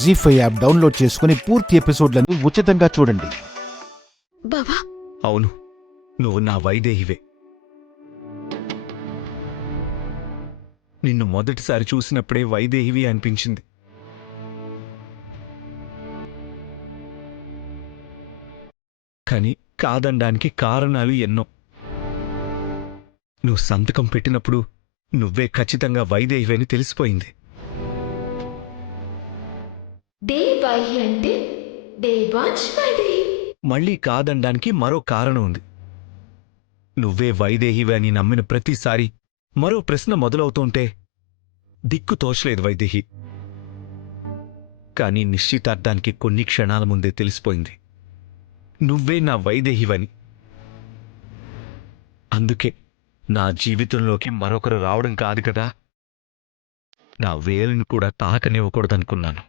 జీ5 app download చేసుకుని పూర్తి ఎపిసోడ్లను ఉచితంగా చూడండి. బావా, అవును, నువ్వు నా వైదేహివే. నిన్ను మొదటిసారి చూసినప్పుడే వైదేహివి అనిపించింది. కాని కాదనడానికి కారణాలు ఎన్నో. నువ్వు సంతకం పెట్టినప్పుడు నువ్వే ఖచ్చితంగా వైదేహివని తెలిసిపోయింది. దేవాయి అంటే దేవాంశ్. మళ్ళీ కాదనడానికి మరో కారణం ఉంది. నువ్వే వైదేహివి అని నమ్మిన ప్రతిసారి మరో ప్రశ్న మొదలవుతుంటే దిక్కు తోచలేదు వైదేహి. కాని నిశ్చితార్థానికి కొన్ని క్షణాల ముందే తెలిసిపోయింది నువ్వే నా వైదేహివని. అందుకే నా జీవితంలోకి మరొకరు రావడం కాదు కదా, నా వేలుని కూడా తాకనివ్వకూడదనుకున్నాను.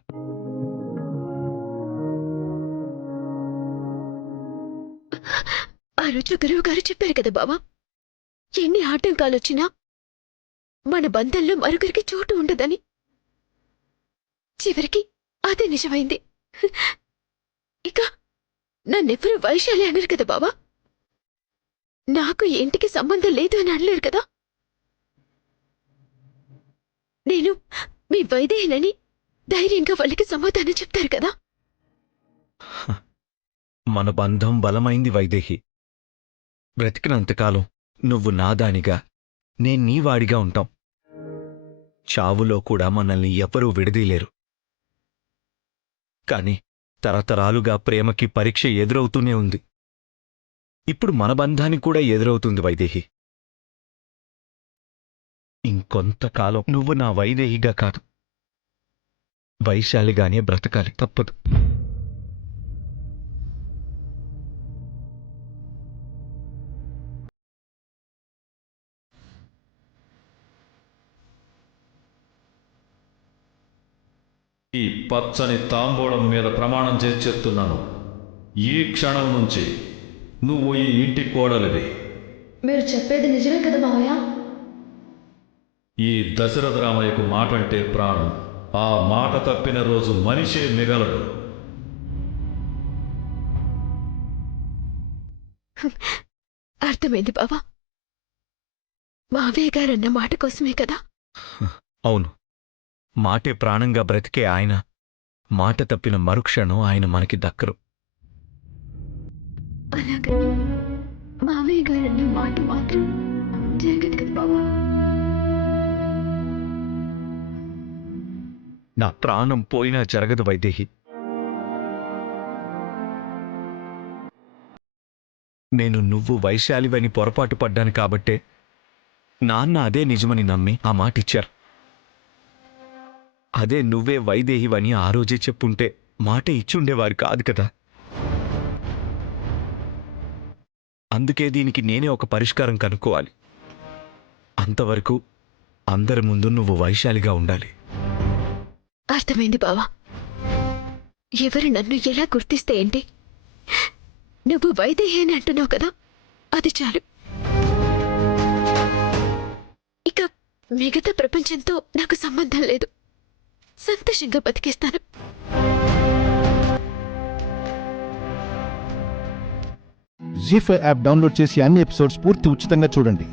ఆ రోజు గురువు గారు చెప్పారు కదా బావా, ఎన్ని ఆటంకాలొచ్చినా మన బంధంలో మరొకరికి చోటు ఉండదని. చివరికి అదే నిజమైంది. ఇక నన్నెవరూ వైశాలి అనరు కదా బావా, నాకు ఇంటికి సంబంధం లేదు అని అనలేరు కదా. నేను మీ వైదేహినని ధైర్యంగా వాళ్ళకి సమాధానం చెప్తారు కదా. మన బంధం బలమైంది వైదేహి. బ్రతికినంతకాలం నువ్వు నాదానిగా, నేను నీవాడిగా ఉంటాం. చావులో కూడా మనల్ని ఎవ్వరూ విడదీయలేరు. కాని తరతరాలుగా ప్రేమకి పరీక్ష ఎదురవుతూనే ఉంది. ఇప్పుడు మన బంధానికి కూడా ఎదురవుతుంది వైదేహి. ఇంకొంతకాలం నువ్వు నా వైదేహిగా కాదు, వైశాలిగానే బ్రతకాలి, తప్పదు. ఈ పచ్చని తాంబూలం మీద ప్రమాణం చేసి చెప్తున్నాను, ఈ క్షణం నుంచి నువ్వు ఈ ఇంటి కోడలివి. మీరు చెప్పేది నిజమే కదా మావయ్య? ఈ దశరథ రామయ్యకు మాట అంటే ప్రాణం. ఆ మాట తప్పిన రోజు మనిషే మిగలడు. అర్థమైంది బావా. మావయ్య గారన్న మాట కోసమే కదా. అవును, మాటే ప్రాణంగా బ్రతికే ఆయన మాట తప్పిన మరుక్షణం ఆయన మనకి దక్కరు. అలాగే మావయ్య గారన్న మాట మాత్రం జరగదు కదా బావా. నా ప్రాణం పోయినా జరగదు వైదేహి. నేను నువ్వు వైశాలివని పొరపాటు పడ్డాను కాబట్టే నాన్న అదే నిజమని నమ్మి ఆ మాటిచ్చారు. అదే నువ్వే వైదేహివని ఆ రోజే చెప్పుంటే మాట ఇచ్చుండేవారు కాదు కదా. అందుకే దీనికి నేనే ఒక పరిష్కారం కనుక్కోవాలి. అంతవరకు అందరి ముందు నువ్వు వైశాలిగా ఉండాలి. అర్థమైంది బావా. ఎవరు నన్ను ఎలా గుర్తిస్తే ఏంటి? నువ్వు వైదేహి అని అంటున్నావు కదా, అది చాలు. ఇక మిగతా ప్రపంచంతో నాకు సంబంధం లేదు. సంతోషంగా బతికేస్తాను. జీ5 యాప్ డౌన్లోడ్ చేసి అన్ని ఎపిసోడ్స్ పూర్తి ఉచితంగా చూడండి.